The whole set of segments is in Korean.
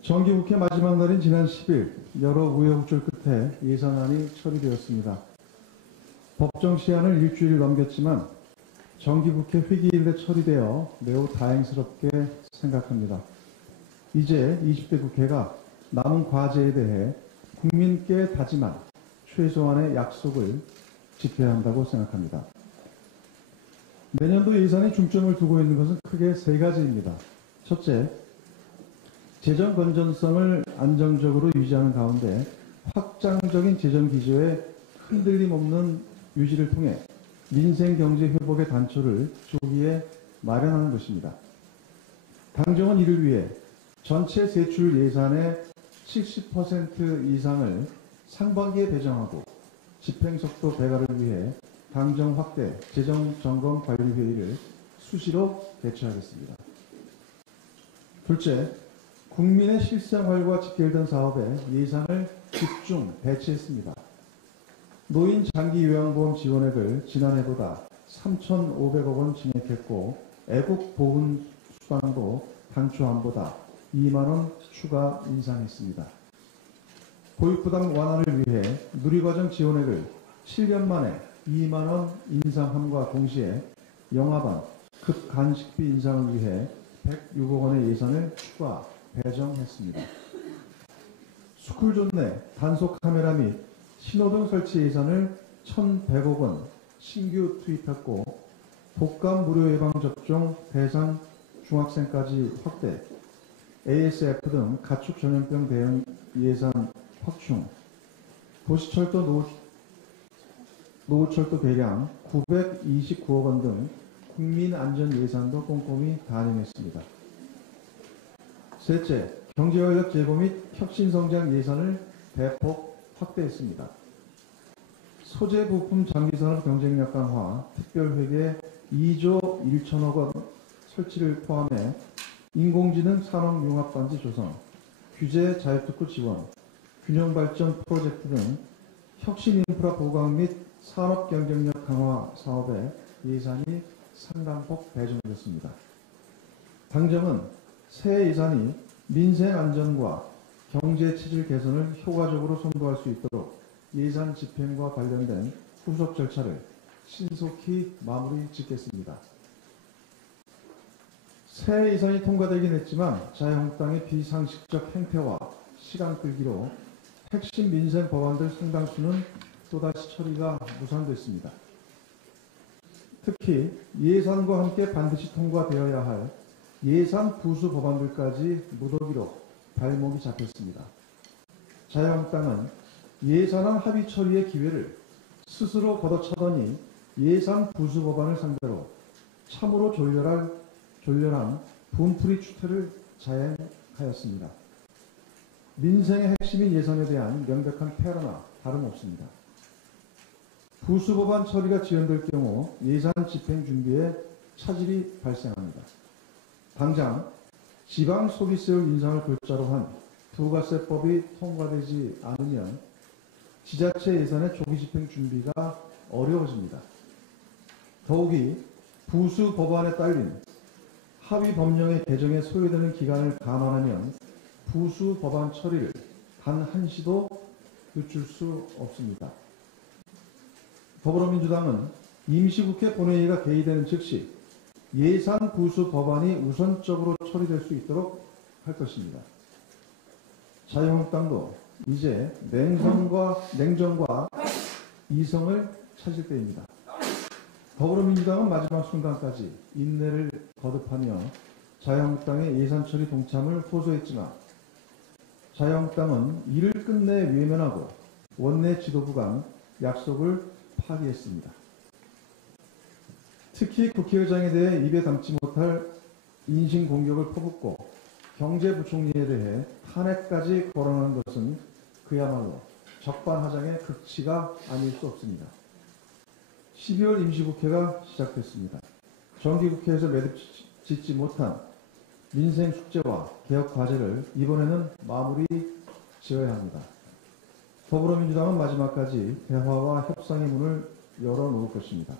정기국회 마지막 날인 지난 10일 여러 우여곡절 끝에 예산안이 처리되었습니다. 법정 시한을 일주일 넘겼지만 정기국회 회기일 내 처리되어 매우 다행스럽게 생각합니다. 이제 20대 국회가 남은 과제에 대해 국민께 다짐한 최소한의 약속을 지켜야 한다고 생각합니다. 내년도 예산에 중점을 두고 있는 것은 크게 세 가지입니다. 첫째, 재정 건전성을 안정적으로 유지하는 가운데 확장적인 재정 기조에 흔들림 없는 유지를 통해 민생 경제 회복의 단초를 조기에 마련하는 것입니다. 당정은 이를 위해 전체 세출 예산의 70% 이상을 상반기에 배정하고 집행속도 배가를 위해 당정 확대 재정점검관리회의를 수시로 개최하겠습니다. 둘째, 국민의 실생활과 직결된 사업에 예산을 집중 배치했습니다. 노인 장기 요양보험 지원액을 지난해보다 3,500억 원 증액했고 애국 보훈 수당도 당초안보다 2만 원 추가 인상했습니다. 보육부담 완화를 위해 누리과정 지원액을 7년 만에 2만 원 인상함과 동시에 영아반 급간식비 인상을 위해 106억 원의 예산을 추가 배정했습니다. 스쿨존 내 단속 카메라 및 신호등 설치 예산을 1,100억 원 신규 투입했고 독감 무료 예방 접종 대상 중학생까지 확대, ASF 등 가축 전염병 대응 예산 확충, 도시철도 노후철도 개량 929억 원 등 국민 안전 예산도 꼼꼼히 반영했습니다. 셋째, 경제활력 제고 및 혁신성장 예산을 대폭 확대했습니다. 소재 부품 장기산업 경쟁력 강화, 특별회계 2조 1천억 원 설치를 포함해 인공지능 산업융합반지 조성, 규제 자유특구 지원, 균형발전 프로젝트 등 혁신 인프라 보강 및 산업 경쟁력 강화 사업에 예산이 상당폭 배정됐습니다. 당정은 새 예산이 민생 안전과 경제 체질 개선을 효과적으로 선도할 수 있도록 예산 집행과 관련된 후속 절차를 신속히 마무리 짓겠습니다. 새 예산이 통과되긴 했지만 자유한국당의 비상식적 행태와 시간 끌기로 핵심 민생 법안들 상당수는 또다시 처리가 무산됐습니다. 특히 예산과 함께 반드시 통과되어야 할 예산 부수 법안들까지 무더기로 발목이 잡혔습니다. 자유한국당은 예산안 합의 처리의 기회를 스스로 걷어차더니 예산 부수 법안을 상대로 참으로 졸렬한 분풀이 추태를 자행하였습니다. 민생의 핵심인 예산에 대한 명백한 폐하나 다름없습니다. 부수 법안 처리가 지연될 경우 예산 집행 준비에 차질이 발생합니다. 당장 지방 소비세율 인상을 골자로 한 부가세법이 통과되지 않으면 지자체 예산의 조기 집행 준비가 어려워집니다. 더욱이 부수 법안에 딸린 합의 법령의 개정에 소요되는 기간을 감안하면 부수 법안 처리를 단 한시도 늦출 수 없습니다. 더불어민주당은 임시국회 본회의가 개의되는 즉시 예산 부수 법안이 우선적으로 처리될 수 있도록 할 것입니다. 자유한국당도 이제 냉정과 이성을 찾을 때입니다. 더불어민주당은 마지막 순간까지 인내를 거듭하며 자유한국당의 예산 처리 동참을 호소했지만 자유한국당은 이를 끝내 외면하고 원내 지도부 간 약속을 파기했습니다. 특히 국회의장에 대해 입에 담지 못할 인신공격을 퍼붓고 경제부총리에 대해 탄핵까지 거론한 것은 그야말로 적반하장의 극치가 아닐 수 없습니다. 12월 임시국회가 시작됐습니다. 정기국회에서 매듭 짓지 못한 민생 숙제와 개혁 과제를 이번에는 마무리 지어야 합니다. 더불어민주당은 마지막까지 대화와 협상의 문을 열어놓을 것입니다.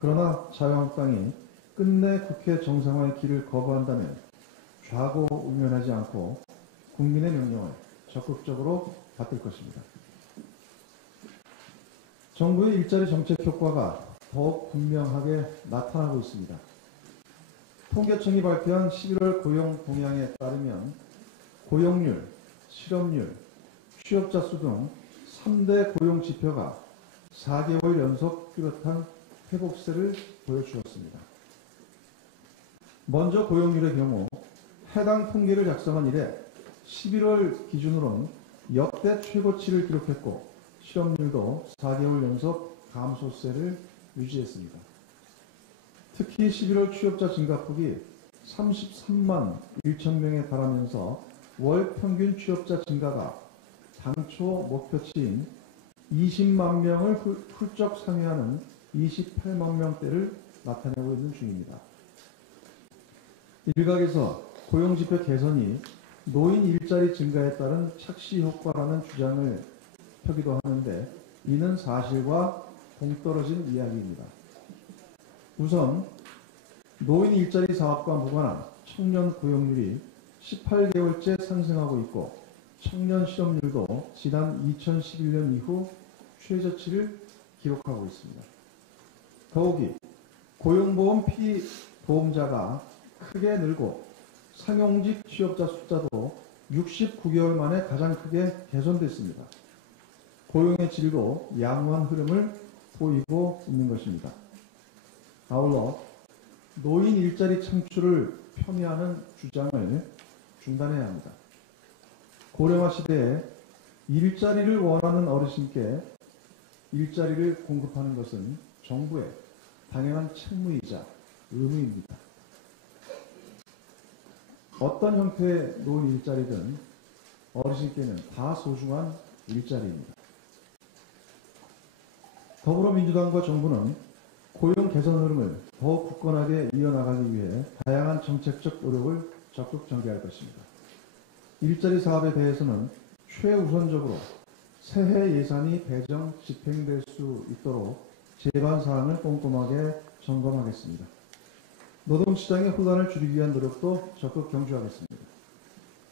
그러나 자유한국당이 끝내 국회 정상화의 길을 거부한다면 좌고우면하지 않고 국민의 명령을 적극적으로 받들 것입니다. 정부의 일자리 정책 효과가 더욱 분명하게 나타나고 있습니다. 통계청이 발표한 11월 고용 동향에 따르면 고용률, 실업률, 취업자 수 등 3대 고용 지표가 4개월 연속 뚜렷한 회복세를 보여주었습니다. 먼저 고용률의 경우 해당 통계를 작성한 이래 11월 기준으로는 역대 최고치를 기록했고 실업률도 4개월 연속 감소세를 유지했습니다. 특히 11월 취업자 증가폭이 33만 1천 명에 달하면서 월 평균 취업자 증가가 당초 목표치인 20만 명을 훌쩍 상회하는 28만 명대를 나타내고 있는 중입니다. 일각에서 고용지표 개선이 노인 일자리 증가에 따른 착시 효과라는 주장을 펴기도 하는데 이는 사실과 동떨어진 이야기입니다. 우선 노인 일자리 사업과 무관한 청년 고용률이 18개월째 상승하고 있고 청년 실업률도 지난 2011년 이후 최저치를 기록하고 있습니다. 더욱이 고용보험 피보험자가 크게 늘고 상용직 취업자 숫자도 69개월 만에 가장 크게 개선됐습니다. 고용의 질도 양호한 흐름을 보이고 있는 것입니다. 아울러 노인 일자리 창출을 폄훼하는 주장을 중단해야 합니다. 고령화 시대에 일자리를 원하는 어르신께 일자리를 공급하는 것은 정부의 당연한 책무이자 의무입니다. 어떤 형태의 노인 일자리든 어르신께는 다 소중한 일자리입니다. 더불어민주당과 정부는 고용 개선 흐름을 더욱 굳건하게 이어나가기 위해 다양한 정책적 노력을 적극 전개할 것입니다. 일자리 사업에 대해서는 최우선적으로 새해 예산이 배정 집행될 수 있도록 제반 사항을 꼼꼼하게 점검하겠습니다. 노동시장의 혼란을 줄이기 위한 노력도 적극 경주하겠습니다.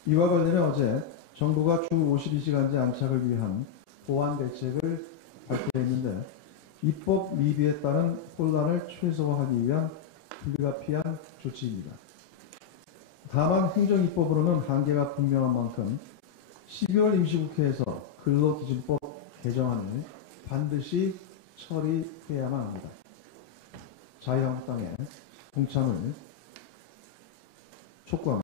이와 관련해 어제 정부가 주 52시간제 안착을 위한 보완 대책을 발표했는데 입법 미비에 따른 혼란을 최소화하기 위한 불가피한 조치입니다. 다만 행정입법으로는 한계가 분명한 만큼 12월 임시국회에서 근로기준법 개정안을 반드시 처리해야만 합니다. 자유한국당의 동참을 촉구합니다.